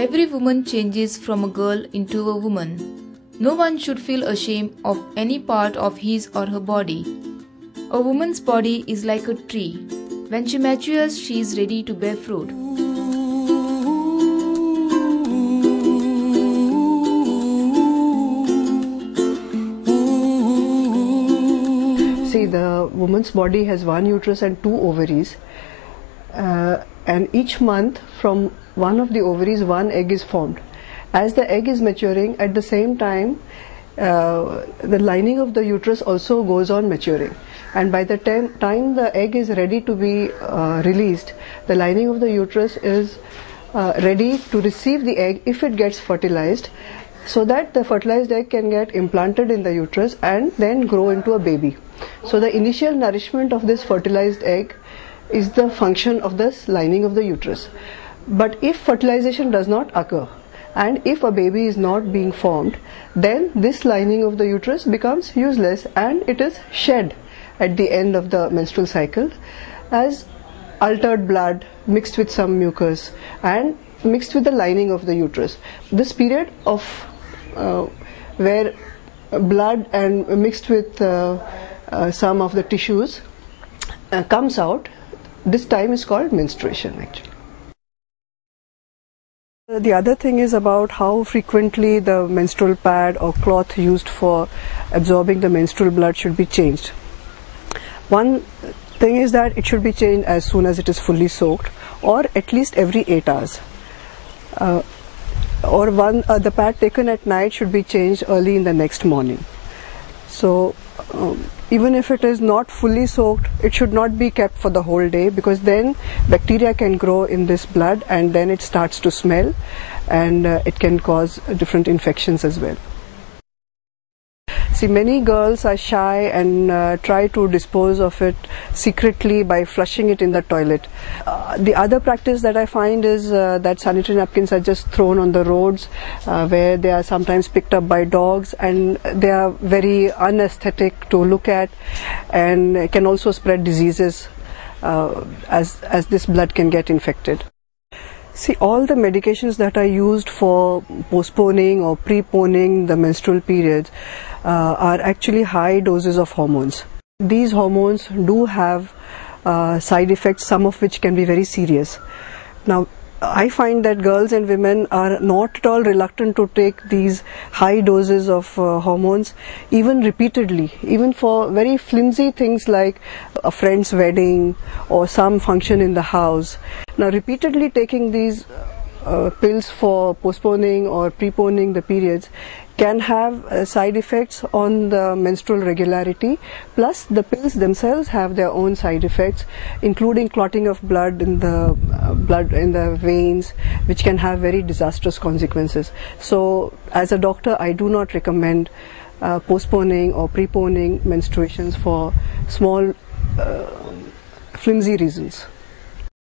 Every woman changes from a girl into a woman. No one should feel ashamed of any part of his or her body. A woman's body is like a tree. When she matures, she is ready to bear fruit. See, the woman's body has one uterus and two ovaries, and each month from one of the ovaries one egg is formed. As the egg is maturing, at the same time the lining of the uterus also goes on maturing, and by the time the egg is ready to be released, the lining of the uterus is ready to receive the egg if it gets fertilized, so that the fertilized egg can get implanted in the uterus and then grow into a baby. So the initial nourishment of this fertilized egg is the function of this lining of the uterus. But if fertilization does not occur, and if a baby is not being formed, then this lining of the uterus becomes useless and it is shed at the end of the menstrual cycle as altered blood mixed with some mucus and mixed with the lining of the uterus. This period of where blood and mixed with some of the tissues comes out, this time is called menstruation actually. The other thing is about how frequently the menstrual pad or cloth used for absorbing the menstrual blood should be changed. One thing is that it should be changed as soon as it is fully soaked, or at least every 8 hours. The pad taken at night should be changed early in the next morning. So even if it is not fully soaked, it should not be kept for the whole day, because then bacteria can grow in this blood and then it starts to smell, and it can cause different infections as well. See, many girls are shy and try to dispose of it secretly by flushing it in the toilet. The other practice that I find is that sanitary napkins are just thrown on the roads, where they are sometimes picked up by dogs, and they are very unaesthetic to look at and can also spread diseases as this blood can get infected. See, all the medications that are used for postponing or preponing the menstrual periods are actually high doses of hormones. These hormones do have side effects, some of which can be very serious. Now, I find that girls and women are not at all reluctant to take these high doses of hormones, even repeatedly, even for very flimsy things like a friend's wedding or some function in the house. Now, repeatedly taking these pills for postponing or preponing the periods can have side effects on the menstrual regularity, plus the pills themselves have their own side effects, including clotting of blood in the veins, which can have very disastrous consequences. So as a doctor, I do not recommend postponing or preponing menstruations for small flimsy reasons.